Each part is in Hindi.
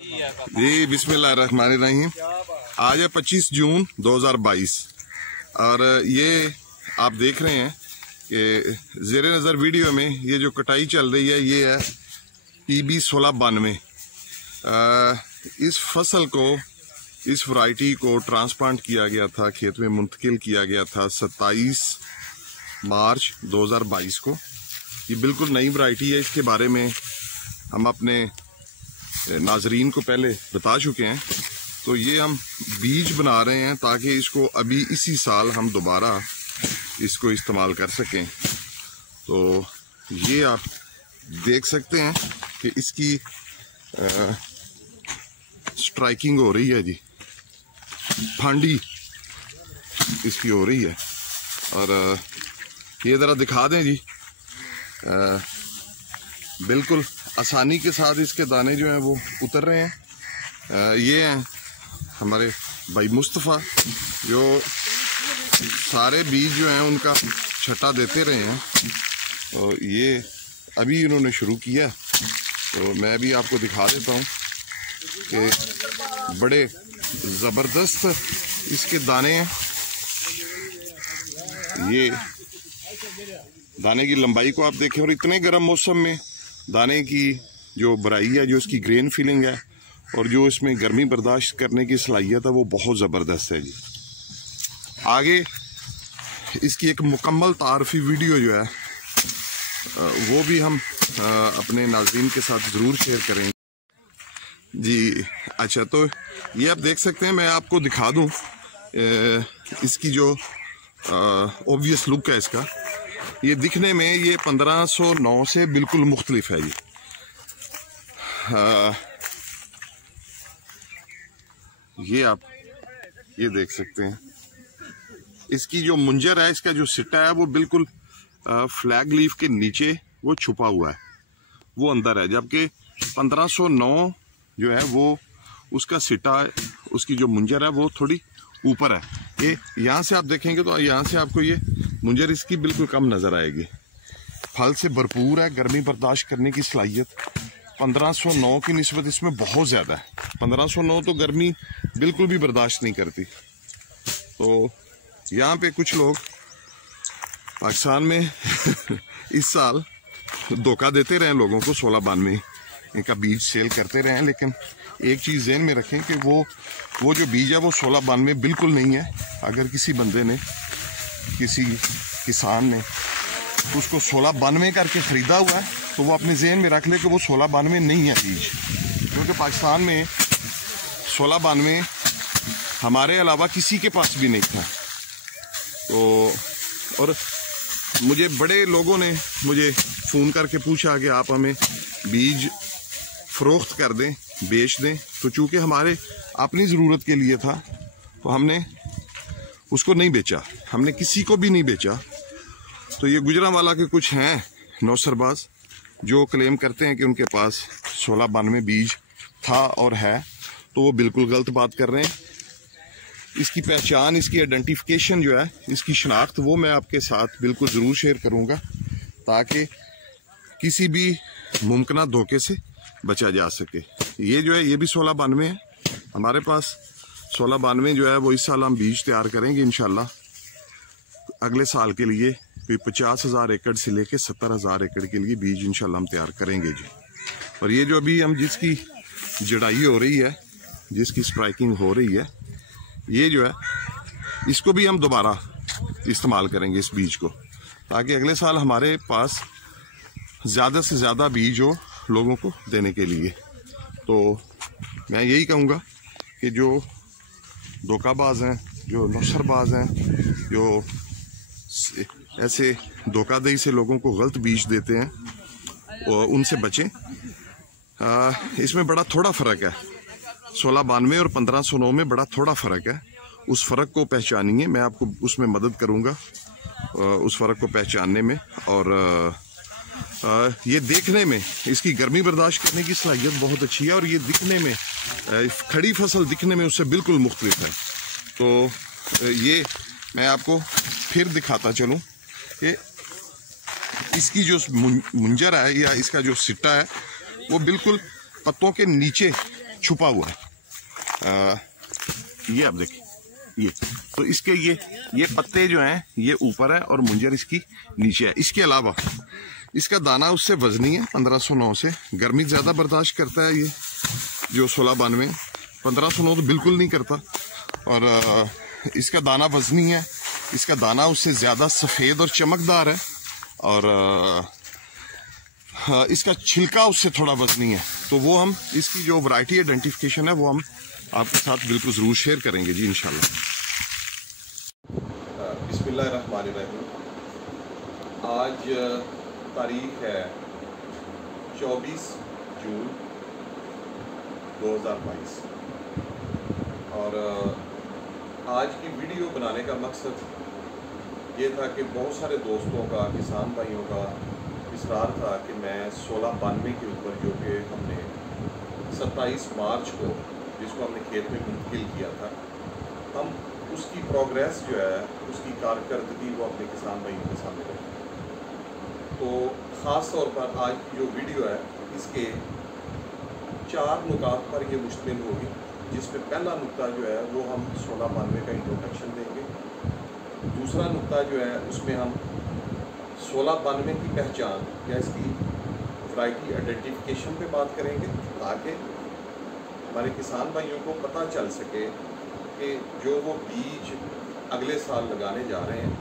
जी बिस्मिल्लाहिर्रहमानिर्रहीम। आज है 25 जून 2022 और ये आप देख रहे हैं कि ज़ेरे नज़र वीडियो में ये जो कटाई चल रही है ये है PB 1692। इस फसल को, इस वैरायटी को ट्रांसप्लांट किया गया था, खेत में मुंतकिल किया गया था 27 मार्च 2022 को। ये बिल्कुल नई वैरायटी है। इसके बारे में हम अपने नाजरीन को पहले बता चुके हैं। तो ये हम बीज बना रहे हैं ताकि इसको अभी इसी साल हम दोबारा इसको इस्तेमाल कर सकें। तो ये आप देख सकते हैं कि इसकी स्ट्राइकिंग हो रही है जी, फांडी इसकी हो रही है। और ये ज़रा दिखा दें जी, बिल्कुल आसानी के साथ इसके दाने जो हैं वो उतर रहे हैं। ये हैं हमारे भाई मुस्तफ़ा, जो सारे बीज जो हैं उनका छटा देते रहे हैं। तो ये अभी इन्होंने शुरू किया, तो मैं भी आपको दिखा देता हूँ कि बड़े ज़बरदस्त इसके दाने हैं। ये दाने की लंबाई को आप देखें, और इतने गर्म मौसम में दाने की जो बराई है, जो इसकी ग्रेन फीलिंग है और जो इसमें गर्मी बर्दाश्त करने की सलाहियत है वो बहुत ज़बरदस्त है जी। आगे इसकी एक मुकम्मल तारफ़ी वीडियो जो है वो भी हम अपने नाज़रीन के साथ ज़रूर शेयर करेंगे जी। अच्छा, तो ये आप देख सकते हैं, मैं आपको दिखा दूं इसकी जो ऑब्वियस लुक है इसका। ये दिखने में ये 1509 से बिल्कुल मुख्तलिफ है जी। ये आप ये देख सकते हैं, इसकी जो मुंजर है, इसका जो सिट्टा है वो बिल्कुल फ्लैग लीफ के नीचे वो छुपा हुआ है, वो अंदर है। जबकि 1509 जो है वो उसका सिट्टा, उसकी जो मुंजर है वो थोड़ी ऊपर है। ये यहाँ से आप देखेंगे तो यहाँ से आपको ये मुंजर इसकी बिल्कुल कम नज़र आएगी। फल से भरपूर है, गर्मी बर्दाश्त करने की सलाहियत 1509 की निस्बत इसमें बहुत ज़्यादा है। 1509 तो गर्मी बिल्कुल भी बर्दाश्त नहीं करती। तो यहाँ पे कुछ लोग पाकिस्तान में इस साल धोखा देते रहे लोगों को, 1692 इनका बीज सेल करते रहे हैं। लेकिन एक चीज़ ज़हन में रखें कि वो जो बीज है वो 1692 बिल्कुल नहीं है। अगर किसी बंदे ने, किसी किसान ने उसको 1692 करके ख़रीदा हुआ है तो वो अपने ज़हन में रख ले कि वो 1692 नहीं है बीज। क्योंकि पाकिस्तान में 1692 हमारे अलावा किसी के पास भी नहीं था। तो और मुझे बड़े लोगों ने मुझे फ़ोन करके पूछा कि आप हमें बीज फ़रोख्त कर दें, बेच दें। तो चूँकि हमारे अपनी ज़रूरत के लिए था तो हमने उसको नहीं बेचा, हमने किसी को भी नहीं बेचा। तो ये गुजरांवाला के कुछ हैं नौसरबाज जो क्लेम करते हैं कि उनके पास 1692 बीज था और है, तो वो बिल्कुल गलत बात कर रहे हैं। इसकी पहचान, इसकी आइडेंटिफिकेशन जो है, इसकी शनाख्त, वो मैं आपके साथ बिल्कुल ज़रूर शेयर करूँगा ताकि किसी भी मुमकिन धोखे से बचा जा सके। ये जो है ये भी 1692 है हमारे पास। 1692 जो है वो इस साल हम बीज तैयार करेंगे इंशाल्लाह, अगले साल के लिए कोई 50,000 एकड़ से लेके 70,000 एकड़ के लिए बीज इंशाल्लाह हम तैयार करेंगे जी। और ये जो अभी हम जिसकी जड़ाई हो रही है, जिसकी स्ट्राइकिंग हो रही है, ये जो है इसको भी हम दोबारा इस्तेमाल करेंगे इस बीज को, ताकि अगले साल हमारे पास ज़्यादा से ज़्यादा बीज हो लोगों को देने के लिए। तो मैं यही कहूँगा कि जो धोखाबाज हैं, जो नौसरबाज हैं, जो ऐसे धोखाधड़ी से लोगों को गलत बीज देते हैं, और उनसे बचें। इसमें बड़ा थोड़ा फ़र्क है, 1692 और 1509 में बड़ा थोड़ा फ़र्क है। उस फ़र्क को पहचानिए, मैं आपको उसमें मदद करूँगा उस फ़र्क को पहचानने में। और ये देखने में इसकी गर्मी बर्दाश्त करने की सलाहियत बहुत अच्छी है, और ये दिखने में, खड़ी फसल दिखने में उससे बिल्कुल मुख्तलिफ है। तो ये मैं आपको फिर दिखाता चलूँ कि इसकी जो मुंजर है या इसका जो सिट्टा है वो बिल्कुल पत्तों के नीचे छुपा हुआ है। ये आप देखिए, ये तो इसके ये पत्ते जो हैं ये ऊपर है और मुंजर इसकी नीचे है। इसके अलावा इसका दाना उससे वजनी है 1509 से, गर्मी ज़्यादा बर्दाश्त करता है ये जो 1692। 1509 तो बिल्कुल नहीं करता। और इसका दाना वजनी है, इसका दाना उससे ज़्यादा सफ़ेद और चमकदार है, और इसका छिलका उससे थोड़ा वजनी है। तो वो हम इसकी जो वैरायटी आइडेंटिफिकेशन है वो हम आपके साथ बिल्कुल ज़रूर शेयर करेंगे जी इंशाल्लाह। बिस्मिल्लाहिर्रहमानिर्रहीम। आज तारीख है 24 जून 2022 और आज की वीडियो बनाने का मकसद ये था कि बहुत सारे दोस्तों का, किसान भाइयों का इसरार था कि मैं 1692 के ऊपर, जो कि हमने 27 मार्च को जिसको हमने खेत में मुंतकिल किया था, हम उसकी प्रोग्रेस जो है, उसकी कारकर्दगी वो अपने किसान भाइयों के सामने रखें। तो ख़ास तौर पर आज की जो वीडियो है इसके 4 नुकात पर ये मुश्तमिल होगी, जिसमें पहला नुक्ता जो है वो हम 1692 का इंट्रोडक्शन देंगे। दूसरा नुक्ता जो है उसमें हम 1692 की पहचान या इसकी वैरायटी आइडेंटिफिकेशन पे बात करेंगे, ताकि हमारे किसान भाइयों को पता चल सके कि जो वो बीज अगले साल लगाने जा रहे हैं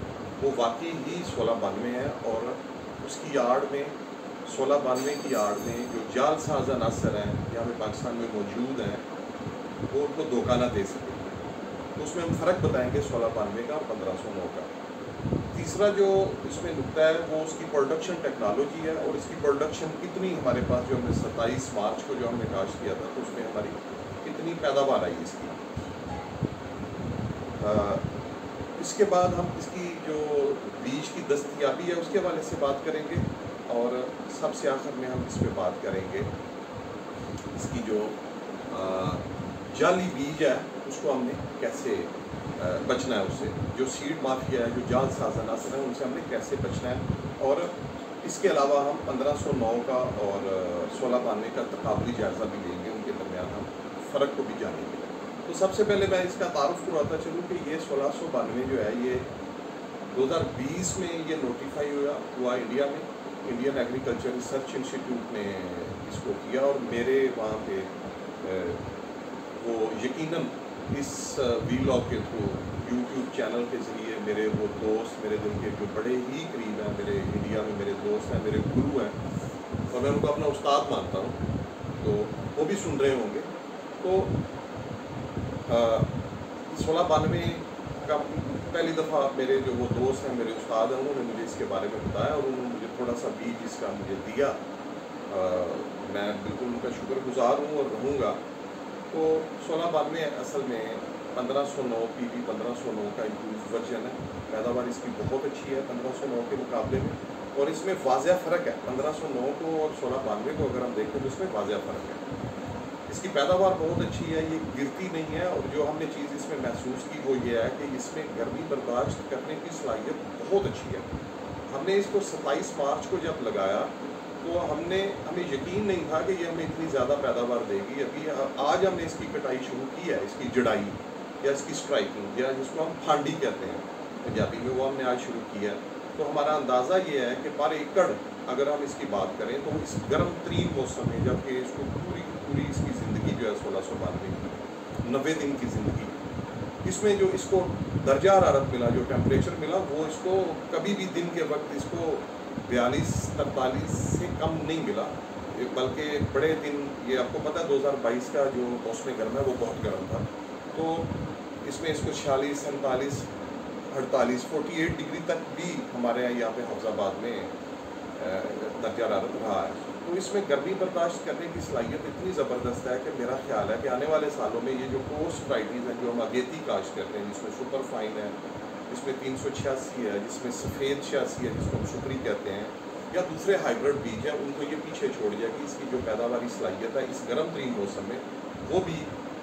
वो वाकई ही 1692 है, और उसकी आड़ में 1692 की आड़ में जो जालसाज अनासर हैं यहाँ पे पाकिस्तान में मौजूद हैं वो उनको धोखा ना दे सके। तो उसमें हम फ़र्क बताएंगे 1692 का, 1509 का। तीसरा जो इसमें नुकता है वो उसकी प्रोडक्शन टेक्नोलॉजी है, और इसकी प्रोडक्शन कितनी हमारे पास, जो हमने 27 मार्च को जो हमने काश्त किया था तो उसमें हमारी कितनी पैदावार आई इसकी। इसके बाद हम इसकी जो बीज की दस्तयाबी है उसके हवाले से बात करेंगे, और सबसे आखिर में हम इस पर बात करेंगे इसकी जो जाली बीज है उसको हमने कैसे बचना है, उससे जो सीड माफिया है, जो जाल साजनासर है, उनसे हमने कैसे बचना है। और इसके अलावा हम 1509 का और 1692 का तकाबली जायज़ा भी लेंगे, उनके दरमियान हम फ़र्क को भी जानेंगे। तो सबसे पहले मैं इसका तारुफ करवाता चलूँ कि ये 1692 जो है ये 2020 में ये नोटिफाई हुआ इंडिया में। इंडियन एग्रीकल्चर रिसर्च इंस्टीट्यूट ने इसको किया, और मेरे वहाँ पे वो यकीनन इस वीलॉग के थ्रू यूट्यूब चैनल के ज़रिए मेरे वो दोस्त, मेरे दिल के जो बड़े ही करीब हैं, मेरे इंडिया में मेरे दोस्त हैं, मेरे गुरु हैं, और मैं उनको अपना उस्ताद मानता हूँ, तो वो भी सुन रहे होंगे। तो 1692 का पहली दफ़ा मेरे जो वो दोस्त हैं, मेरे उस्ताद हैं, उन्होंने मुझे इसके बारे में बताया, और उन्होंने मुझे थोड़ा सा बीज इसका मुझे दिया। मैं बिल्कुल उनका शुक्रगुजार हूँ और रहूँगा। तो 1692 असल में 1509 PB 1509 का इम्प्रूव वर्जन है। पैदावार इसकी बहुत अच्छी है 1509 के मुकाबले में, और इसमें वाज़ह फ़र्क है 1509 को और 1692 को अगर हम देखें तो इसमें वाज़ह फ़र्क है। इसकी पैदावार बहुत अच्छी है, ये गिरती नहीं है, और जो हमने चीज़ इसमें महसूस की वो ये है कि इसमें गर्मी बर्दाश्त करने की सलाहियत बहुत अच्छी है। हमने इसको 27 मार्च को जब लगाया तो हमें यकीन नहीं था कि ये हमें इतनी ज़्यादा पैदावार देगी। अभी आज हमने इसकी कटाई शुरू की है, इसकी जड़ाई या इसकी स्ट्राइकिंग या जिसको हम फांडी कहते हैं पंजाबी में, वो हमने आज शुरू किया। तो हमारा अंदाज़ा ये है कि पर एकड़ अगर हम इसकी बात करें तो इस गर्म तरीन मौसम में, जबकि इसको पूरी पूरी इसकी ज़िंदगी जो है 1692 की 90 दिन की ज़िंदगी, इसमें जो इसको दर्जा हरारत मिला, जो टेम्परेचर मिला, वो इसको कभी भी दिन के वक्त इसको 42-43 से कम नहीं मिला, बल्कि बड़े दिन, ये आपको पता है 2022 का जो मौसम गर्म है वो बहुत गर्म था। तो इसमें इसको 46, 47, 48, 48 डिग्री तक भी हमारे यहाँ पे हफ्जाबाद में दर्जा हरारत रहा है। तो इसमें गर्मी बर्दाश्त करने की सलाहियत इतनी ज़बरदस्त है कि मेरा ख्याल है कि आने वाले सालों में ये जो कोर्स वैराइटीज़ हैं जो हम अगेती काश्त करते हैं, जिसमें सुपर फाइन है, जिसमें 386 है, जिसमें सफ़ेद 86 है, जिसको हम शुक्री कहते हैं, या दूसरे हाइब्रिड बीज हैं, उनको ये पीछे छोड़ जाएगी। इसकी जो पैदावारी सलाहियत है इस गर्म तरीन मौसम में वो भी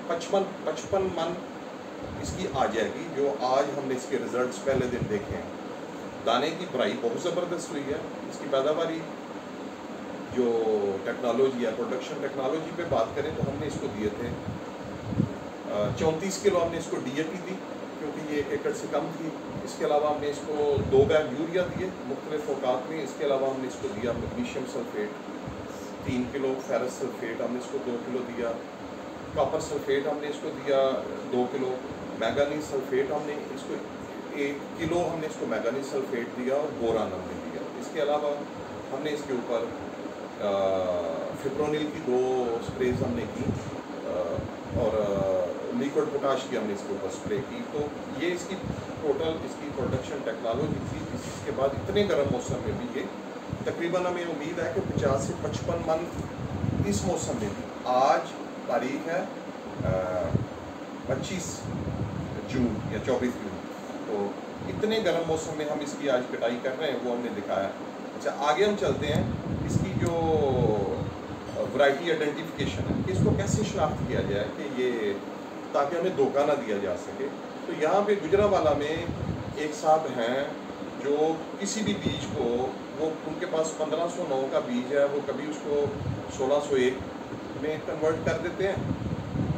55 मन इसकी आ जाएगी, जो आज हमने इसके रिज़ल्ट पहले दिन देखे हैं। दाने की भराई बहुत ज़बरदस्त हुई है, इसकी पैदावारी जो टेक्नोलॉजी है, प्रोडक्शन टेक्नोलॉजी पे बात करें तो हमने इसको दिए थे 34 किलो हमने इसको DAP दी क्योंकि ये 1 एकड़ से कम थी। इसके अलावा हमने इसको 2 बैग यूरिया दिए मुख्तलिफ औकात में। इसके अलावा हमने इसको दिया magnesium sulphate 3 kilo, ferrous sulphate हमने इसको 2 किलो दिया, कॉपर सल्फेट हमने इसको दिया 2 किलो, मैंगनीज सल्फेट हमने इसको 1 किलो हमने इसको मैंगनीज सल्फेट दिया और बोरान हमने दिया। इसके अलावा हमने इसके ऊपर फिप्रोनिल की 2 स्प्रेज हमने की और लिक्विड पोटाश की हमने इसके ऊपर स्प्रे की। तो ये इसकी टोटल इसकी प्रोडक्शन टेक्नोलॉजी थी। इसके बाद इतने गर्म मौसम में भी ये तकरीबन हमें उम्मीद है कि 50 से 55 मन इस मौसम में भी। आज तारीख है 25 जून या 24 जून, तो इतने गर्म मौसम में हम इसकी आज कटाई कर रहे हैं, वो हमने दिखाया। अच्छा, आगे हम चलते हैं। इसकी जो वैरायटी आइडेंटिफिकेशन है, इसको कैसे शनाख्त किया जाए कि ये ताकि हमें धोखा ना दिया जा सके। तो यहाँ पे गुजरावाला में एक साहब हैं जो किसी भी बीज को, वो उनके पास 1509 का बीज है, वो कभी उसको 1601 में कन्वर्ट कर देते हैं,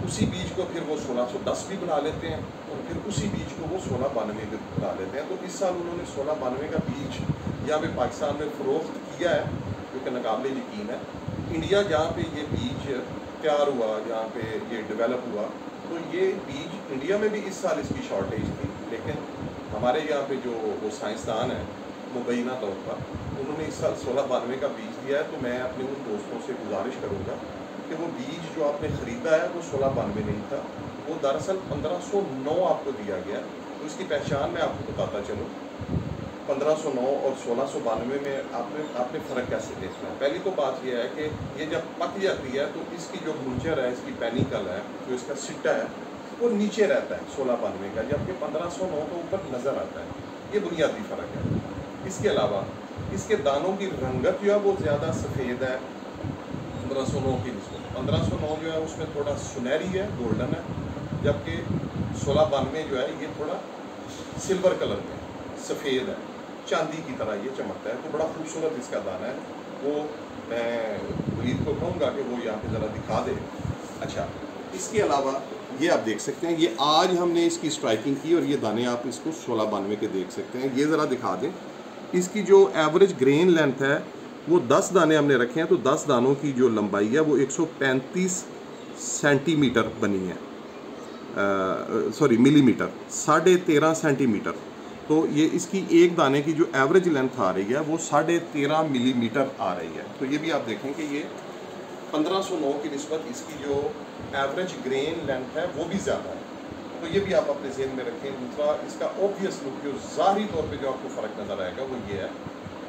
उसी बीज को फिर वो 1610 भी बना लेते हैं और फिर उसी बीज को वो 1692 भी बना लेते हैं। तो इस साल उन्होंने 1692 का बीज यहाँ पे पाकिस्तान में फ़रोख्त किया है, जो कि नाकाबिले यकीन है। इंडिया जहाँ पे ये बीज तैयार हुआ, जहाँ पे ये डेवलप हुआ, तो ये बीज इंडिया में भी इस साल इसकी शॉर्टेज थी, लेकिन हमारे यहाँ पे जो वो साइंसदान हैं मुबैना तौर पर, उन्होंने इस साल 1692 का बीज दिया है। तो मैं अपने उन दोस्तों से गुजारिश करूँगा कि वो बीज जो आपने ख़रीदा है वो 1692 नहीं था, वो दरअसल 1509 आपको दिया गया। तो इसकी पहचान मैं आपको बताता चलूँ। 1509 और 1692 में आपने फ़र्क कैसे देखना है। पहली तो बात यह है कि ये जब पक जाती है तो इसकी जो मुंजर है, इसकी पैनिकल है, जो इसका सिट्टा है, वो नीचे रहता है 1692 का, जबकि 1509 को ऊपर नज़र आता है। ये बुनियादी फ़र्क है। इसके अलावा इसके दानों की रंगत जो है वो ज़्यादा सफ़ेद है 1509 की निस्बत। 1509 जो है उसमें थोड़ा सुनहरी है, गोल्डन है, जबकि 1692 जो है ये थोड़ा सिल्वर कलर में सफ़ेद है, चांदी की तरह ये चमकता है। तो बड़ा खूबसूरत इसका दाना है। वो मैं वलीद को कहूँगा कि वो यहाँ पे ज़रा दिखा दे। अच्छा, इसके अलावा ये आप देख सकते हैं, ये आज हमने इसकी स्ट्राइकिंग की और ये दाने आप इसको 1692 के देख सकते हैं। ये ज़रा दिखा दें, इसकी जो एवरेज ग्रेन लेंथ है वो 10 दाने हमने रखे हैं, तो 10 दानों की जो लंबाई है वो 135 सेंटीमीटर बनी है, मिलीमीटर, 13.5 सेंटीमीटर। तो ये इसकी एक दाने की जो एवरेज लेंथ आ रही है वो 13.5 मिलीमीटर आ रही है। तो ये भी आप देखें कि ये 1509 की निस्बत इसकी जो एवरेज ग्रेन लेंथ है वो भी ज़्यादा है। तो ये भी आप अपने ज़हन में रखें। दूसरा, इसका ऑब्वियस लुक जो ज़ाहिरी तौर पे जो आपको फ़र्क नज़र आएगा वो ये है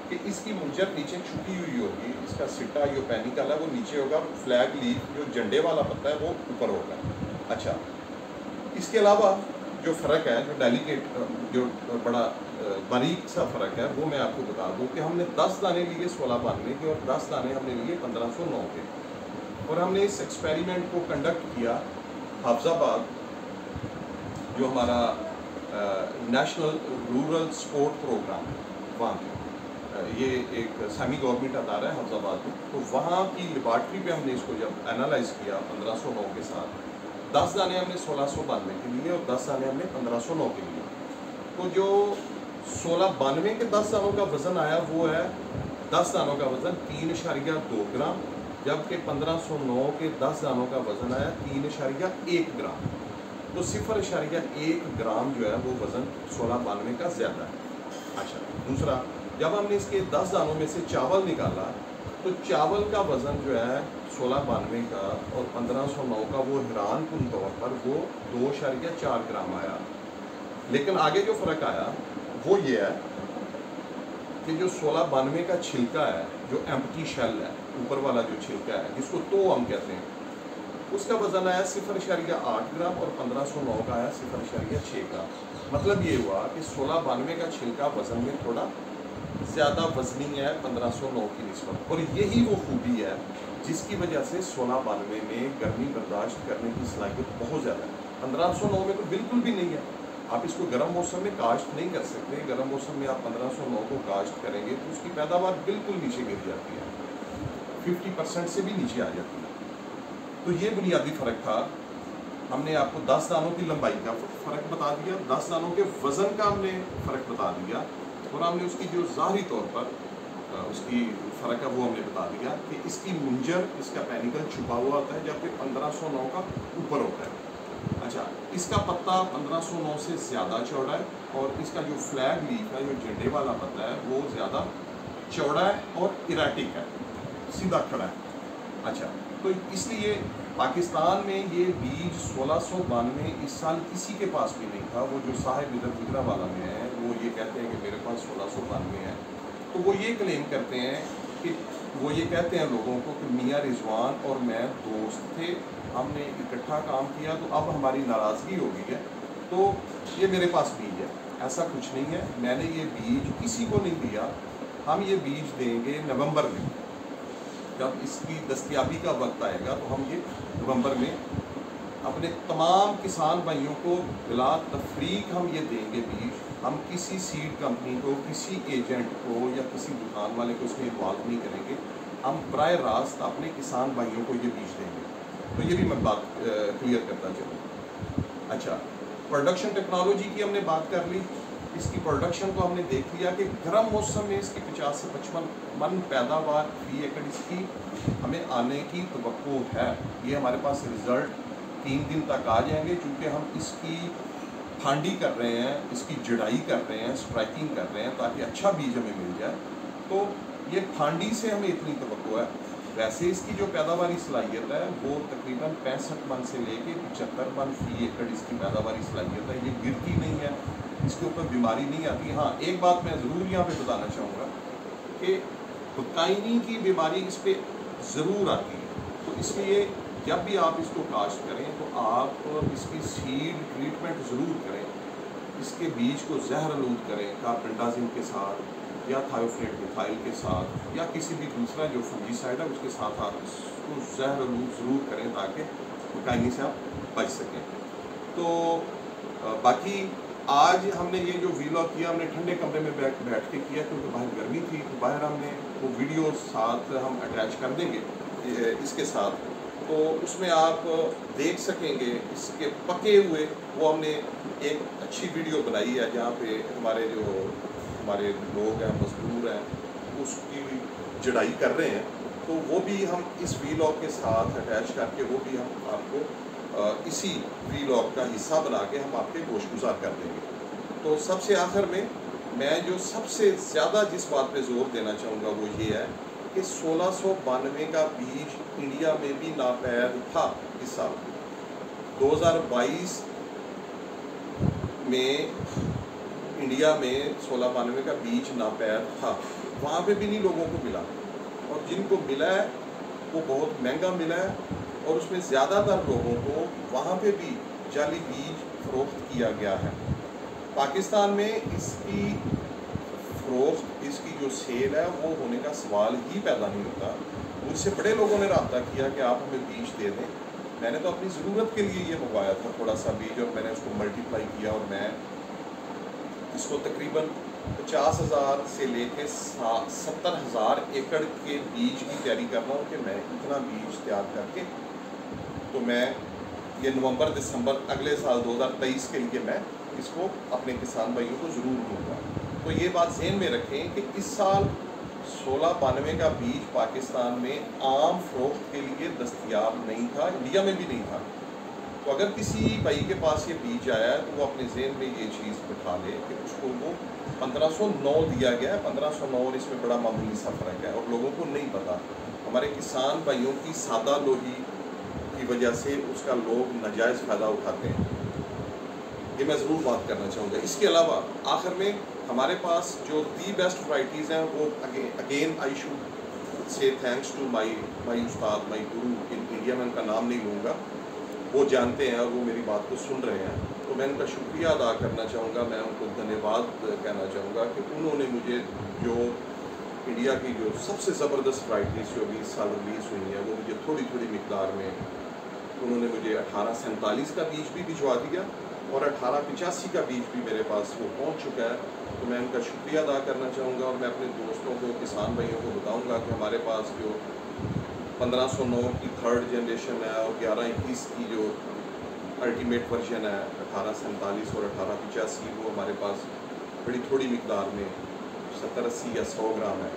कि इसकी मुंजर नीचे छुपी हुई होगी, इसका सिट्टा जो पैनिकल है वो नीचे होगा, फ्लैग लीफ जो झंडे वाला पत्ता है वो ऊपर होगा। अच्छा, इसके अलावा जो फ़र्क है, जो डेलिकेट, जो बड़ा बारीक सा फ़र्क है, वो मैं आपको बता दूं कि हमने 10 दाने लिए 1692 के और 10 दाने हमने लिए 1509 के, और हमने इस एक्सपेरिमेंट को कंडक्ट किया हाफिज़ाबाद, जो हमारा नेशनल रूरल स्पोर्ट प्रोग्राम वहाँ पे, ये एक सेमी गवर्नमेंट अदारा है हाफिज़ाबाद में। तो वहाँ की लेबॉर्ट्री पे हमने इसको जब एनालाइज़ किया 1509 के साथ, 10 दाने हमने 1692 के लिए और 10 दाने हमने 1509 के लिए। तो जो 1692 के 10 दानों का वज़न आया वो है, 10 दानों का वज़न 3.2 ग्राम, जबकि 1509 के 10 दानों का वज़न आया 3.1 ग्राम। तो 0.1 ग्राम जो है वो वज़न 1692 का ज़्यादा है। अच्छा, दूसरा, जब हमने इसके 10 दानों में से चावल निकाला तो चावल का वज़न जो है 1692 का और 1509 का वो हैरानकुन तौर पर वो 2.4 ग्राम आया। लेकिन आगे जो फ़र्क आया वो ये है कि जो 1692 का छिलका है, जो एम्प्टी शेल है, ऊपर वाला जो छिलका है जिसको तो हम कहते हैं, उसका वज़न आया 0.8 ग्राम और 1509 का आया 0.6 ग्राम। मतलब ये हुआ कि 1692 का छिलका वज़न में थोड़ा ज़्यादा वज़नी है 1509 की निस्बत, और यही वो खूबी है जिसकी वजह से 1692 में गर्मी बर्दाश्त करने की सलाहियत बहुत ज़्यादा है। 1509 में तो बिल्कुल भी नहीं है। आप इसको गर्म मौसम में काश्त नहीं कर सकते। गर्म मौसम में आप 1509 को काश्त करेंगे तो उसकी पैदावार बिल्कुल नीचे गिर जाती है। 50% से भी नीचे आ जाती है। तो ये बुनियादी फ़र्क था। हमने आपको 10 दानों की लंबाई का फ़र्क बता दिया, 10 दानों के वज़न का हमने फ़र्क बता दिया, और हमने उसकी जो ज़ाहरी तौर पर उसकी फ़र्क है वो हमने बता दिया कि इसकी मुंजर, इसका पैनिकल छुपा हुआ होता है, जबकि 1509 का ऊपर होता है। अच्छा, इसका पत्ता 1509 से ज़्यादा चौड़ा है, और इसका जो फ्लैग लीफ है, जो झंडे वाला पत्ता है, वो ज़्यादा चौड़ा है और इराटिक है, सीधा खड़ा है। अच्छा, तो इसलिए पाकिस्तान में ये बीज 1692 इस साल किसी के पास भी नहीं था। वो जो साहिब इधर गुजरावाला में है, वो ये कहते हैं कि मेरे पास 1692 है। तो वो ये क्लेम करते हैं कि वो ये कहते हैं लोगों को कि मियाँ रिजवान और मैं दोस्त थे, हमने इकट्ठा काम किया, तो अब हमारी नाराज़गी हो गई है, तो ये मेरे पास बीज है। ऐसा कुछ नहीं है, मैंने ये बीज किसी को नहीं दिया। हम ये बीज देंगे नवंबर में, जब इसकी दस्तयाबी का वक्त आएगा, तो हम ये नवंबर में अपने तमाम किसान भाइयों को बिला तफरीक हम ये देंगे बीज। हम किसी सीड कंपनी को, किसी एजेंट को या किसी दुकान वाले को इसमें इन्वॉल्व नहीं करेंगे। हम बराह रास्त अपने किसान भाइयों को ये बीज देंगे। तो ये भी मैं बात क्लियर करता चलूँ। अच्छा, प्रोडक्शन टेक्नोलॉजी की हमने बात कर ली। इसकी प्रोडक्शन को हमने देख लिया कि गर्म मौसम में इसकी 50 से 55 मन पैदावार फी एकड़ इसकी हमें आने की तवक्को है। ये हमारे पास रिज़ल्ट 3 दिन तक आ जाएंगे, क्योंकि हम इसकी फांडी कर रहे हैं, इसकी जुड़ाई कर रहे हैं, स्ट्राइकिंग कर रहे हैं, ताकि अच्छा बीज हमें मिल जाए। तो ये फांडी से हमें इतनी तवक्को है। वैसे इसकी जो पैदावारी सलाहियत है वो तकरीबन 65 मन से लेके 75 मन फी एकड़ इसकी पैदावारी सलाहियत है। ये गिरती नहीं है, इसके ऊपर बीमारी नहीं आती। हाँ, एक बात मैं ज़रूर यहाँ पे बताना चाहूँगा कि हुकाइनी की बीमारी इस पर ज़रूर आती है। तो इसलिए जब भी आप इसको काश्त करें तो आप इसकी सीड ट्रीटमेंट ज़रूर करें। इसके बीज को ज़हर आलूद करें कार्बेंडाजिम के साथ, या थायोफ्लेट मिथाइल के साथ, या किसी भी दूसरा जो फंजीसाइड है उसके साथ आप इसको ज़हर आलूद ज़रूर करें, ताकि हुकाइनी से आप बच सकें। तो बाकी आज हमने ये जो वीलॉग किया, हमने ठंडे कमरे में बैठ के किया, क्योंकि बाहर गर्मी थी। तो बाहर हमने वो वीडियो साथ हम अटैच कर देंगे इसके साथ, तो उसमें आप देख सकेंगे इसके पके हुए। वो हमने एक अच्छी वीडियो बनाई है जहाँ पे हमारे लोग हैं, मजदूर हैं, उसकी जुड़ाई कर रहे हैं। तो वो भी हम इस वीलॉग के साथ अटैच करके वो भी हम आपको इसी वीलॉग का हिस्सा बना के हम आपके गोशगुजार कर देंगे। तो सबसे आखिर में मैं जो सबसे ज़्यादा जिस बात पे जोर देना चाहूँगा वो ये है कि 1692 का बीज इंडिया में भी नापैद था। इस साल 2022 में इंडिया में 1692 का बीज नापैद था। वहाँ पे भी नहीं लोगों को मिला, और जिनको मिला है वो बहुत महंगा मिला है, और उसमें ज़्यादातर लोगों को वहाँ पे भी जाली बीज फरोख्त किया गया है। पाकिस्तान में इसकी फरोख्त, इसकी जो सेल है वो होने का सवाल ही पैदा नहीं होता। मुझसे बड़े लोगों ने रब्ता किया कि आप हमें बीज दे दें। मैंने तो अपनी ज़रूरत के लिए ये मंगवाया था थोड़ा सा बीज, और मैंने उसको मल्टीप्लाई किया, और मैं इसको तकरीबन 50,000 से लेके 70,000 एकड़ के बीज की तैयारी कर रहा हूँ कि मैं इतना बीज तैयार करके तो मैं ये नवंबर दिसंबर अगले साल 2023 के लिए मैं इसको अपने किसान भाइयों को ज़रूर दूँगा। तो ये बात ज़हन में रखें कि इस साल 1692 का बीज पाकिस्तान में आम फरोख्त के लिए दस्तयाब नहीं था, इंडिया में भी नहीं था। तो अगर किसी भाई के पास ये बीज आया है तो वो अपने ज़हन में ये चीज़ बिठा ले कि उसको वो 1509 दिया गया है। 1509 और इसमें बड़ा मामूली सा फ़र्क है, और लोगों को नहीं पता। हमारे किसान भाइयों की सादा लोही की वजह से उसका लोग नाजायज़ फ़ायदा उठाते हैं। ये मैं ज़रूर बात करना चाहूँगा। इसके अलावा आखिर में हमारे पास जो दी बेस्ट वराइटीज़ हैं वो again I should say thanks to my उस्ताद, माई गुरु इन इंडिया। मैं उनका नाम नहीं लूँगा, वो जानते हैं और वो मेरी बात को सुन रहे हैं, तो मैं उनका शुक्रिया अदा करना चाहूँगा। मैं उनको धन्यवाद कहना चाहूँगा कि उन्होंने मुझे जो इंडिया की जो सबसे ज़बरदस्त वराइटीज़ जो अभी इस साल रिलीज़ हुई हैं वो मुझे थोड़ी थोड़ी मिकदार में उन्होंने मुझे 1847 का बीज भी भिजवा दिया, और 1885 का बीज भी मेरे पास वो पहुंच चुका है। तो मैं उनका शुक्रिया अदा करना चाहूँगा, और मैं अपने दोस्तों को, किसान भाइयों को बताऊँगा कि हमारे पास जो 1509 की 3rd जनरेशन है और 1121 की जो अल्टीमेट वर्जन है 1847 और 1885, वो हमारे पास बड़ी थोड़ी मिकदार में 70-80 या 100 ग्राम है,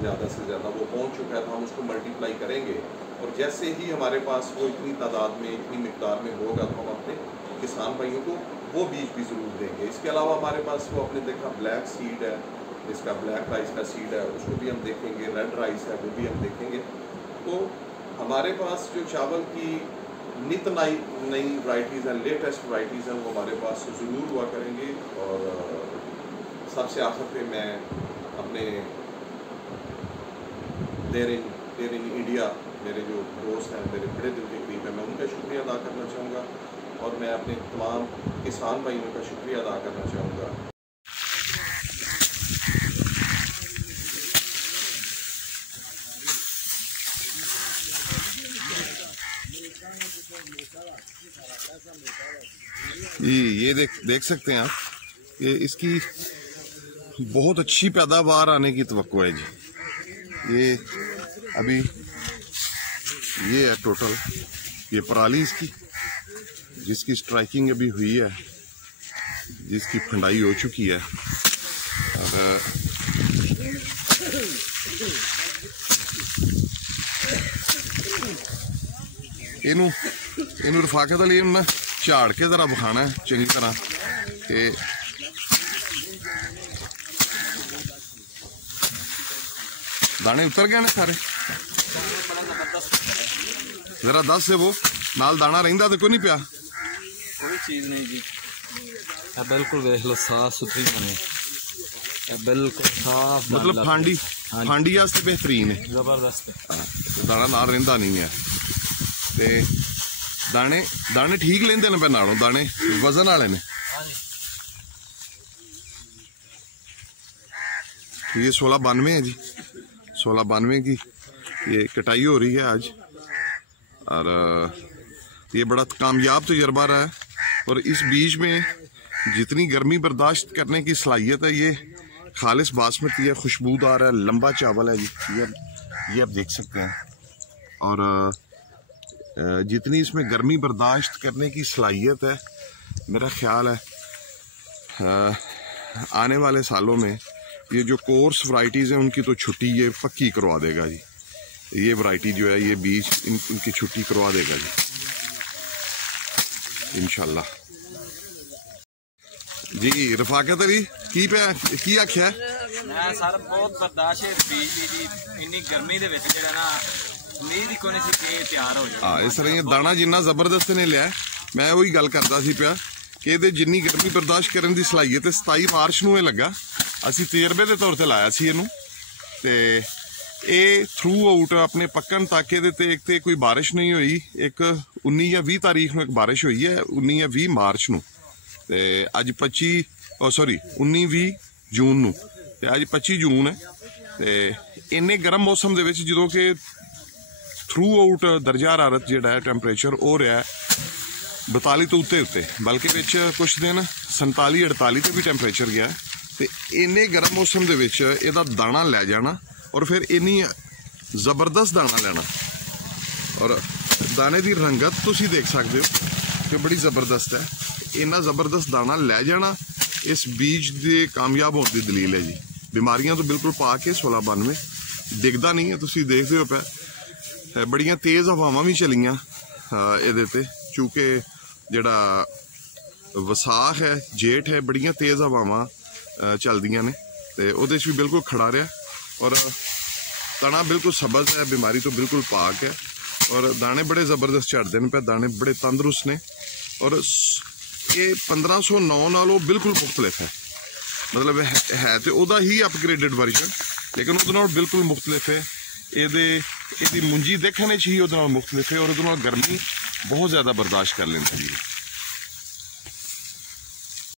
ज़्यादा से ज़्यादा वो पहुंच चुका है। तो हम उसको मल्टीप्लाई करेंगे और जैसे ही हमारे पास वो इतनी तादाद में इतनी मिकदार में होगा तो हम अपने किसान भाइयों को वो बीज भी ज़रूर देंगे। इसके अलावा हमारे पास वो आपने देखा ब्लैक सीड है, जिसका ब्लैक राइस का सीड है, उसको भी हम देखेंगे। रेड राइस है, वो भी हम देखेंगे। तो हमारे पास जो चावल की नित नई वैरायटीज़ हैं, लेटेस्ट वैरायटीज़ हैं, वो हमारे पास ज़रूर हुआ करेंगे। और सबसे आखिर पे मैं अपने देयर इन इंडिया मेरे जो दोस्त हैं, मेरे बड़े दिल के करीब हैं, मैं उनका शुक्रिया अदा करना चाहूँगा और मैं अपने तमाम किसान भाइयों का शुक्रिया अदा करना चाहूँगा। ये देख सकते हैं आप, ये इसकी बहुत अच्छी पैदावार आने की तवक्को है जी। ये अभी ये है टोटल, ये पराली इसकी जिसकी स्ट्राइकिंग अभी हुई है, जिसकी फंडाई हो चुकी है। और इनू रफाकत अली ना झाड़ के जरा बखाना है चंगी तरह कि दाने उतर गए ने सारे। जरा दस से वो नाल दाना रहिंदा तो कोई नहीं पिया, कोई चीज नहीं जी। बिल्कुल देख लो साफ सुथरी बनी, बिल्कुल साफ, मतलब फांडी वास्ते बेहतरीन है, जबरदस्त है। दाना नाल रहिंदा नहीं है ते दाने ठीक लेंदे ने पे नालों, दाने वजन वाले ने। ये 1692 है जी, 1692 की ये कटाई हो रही है आज। और ये बड़ा कामयाब तजर्बा रहा है। और इस बीज में जितनी गर्मी बर्दाश्त करने की सलाहियत है, ये खालिस बासमती है, खुशबूदार है, लंबा चावल है जी। ये आप देख सकते हैं। और जितनी इसमें गर्मी बर्दाश्त करने की सलाहियत है, मेरा ख्याल है आने वाले सालों में ये जो कोर्स वैरायटीज़ हैं उनकी तो छुट्टी ये पक्की करवा देगा जी। ये वैरायटी जो है, ये बीज इनकी छुट्टी करवा देगा जी इंशाल्लाह जी। रफाकत अली की आख्या मैं सर बहुत बर्दाश्त है बीज दी, इन्नी गर्मी दे विच जेड़ा ना उम्मीद ही कोई सी कि तैयार हो जाए। हाँ, इस तरह ये दाना जिन्ना जबरदस्त ने लिया, मैं वही गल करता सी पिया कि ये जिन्नी गर्मी बर्दाश्त करने की सलाहियत 27 मार्च ਨੂੰ लगा, असी तजर्बे के तौर पर लाया सी इनू। ते ये थ्रू आउट अपने पक्कन तक ये एक तो कोई बारिश नहीं हुई। एक 19 या 20 तारीख में एक बारिश हुई है, 19 या 20 मार्च ਨੂੰ, ते अज 19-20 जून ਨੂੰ, ते अज 25 जून है। ते इन्ने गर्म मौसम दे विच जदों कि थ्रू आउट दर्जा हरारत जिहड़ा है टैंपरेचर हो रहा है 42 तो उत्ते, बल्कि विच कुछ दिन 47-48 ते भी टैंपरेचर गया। तो इन्ने गर्म मौसम दे विच इहदा दाना लै जाना और फिर इन्नी जबरदस्त दाना लेना। और दाने की रंगत तुसीं देख सकते हो कि बड़ी जबरदस्त है। इन्ना जबरदस्त दाना लै जाना इस बीज के कामयाब होने की दलील है जी। बीमारियां तो बिल्कुल पा के 1692 दिखता नहीं है, तुसीं देखते हो पे बड़ियां तेज़ हवावां भी चलियां इहदे ते, चूँकि जिहड़ा वसाख है, जेठ है, बड़ियां तेज़ हवावां चलदियां ने, ते उहदे च भी बिल्कुल खड़ा रहा। और तना बिल्कुल सब्ज़ है, बीमारी तो बिल्कुल पाक है। और दाने बड़े ज़बरदस्त चढ़ते हैं पे, दाने बड़े तंदुरुस्त ने। और ये 1509 नालों बिल्कुल मुख्तलिफ है, मतलब है तो उहदा ही अपग्रेडेड वर्जन, लेकिन उहदे नाल बिल्कुल मुख्तलिफ है। ਇਹਦੀ ਮੁੰਜੀ ਦੇਖਣ 'ਚ ਹੀ ਉਹਦੇ ਨਾਲ ਮੁਖਤਲਿਫ है और ਉਹਦੇ ਨਾਲ गर्मी बहुत ज़्यादा बर्दाश्त कर लेती है।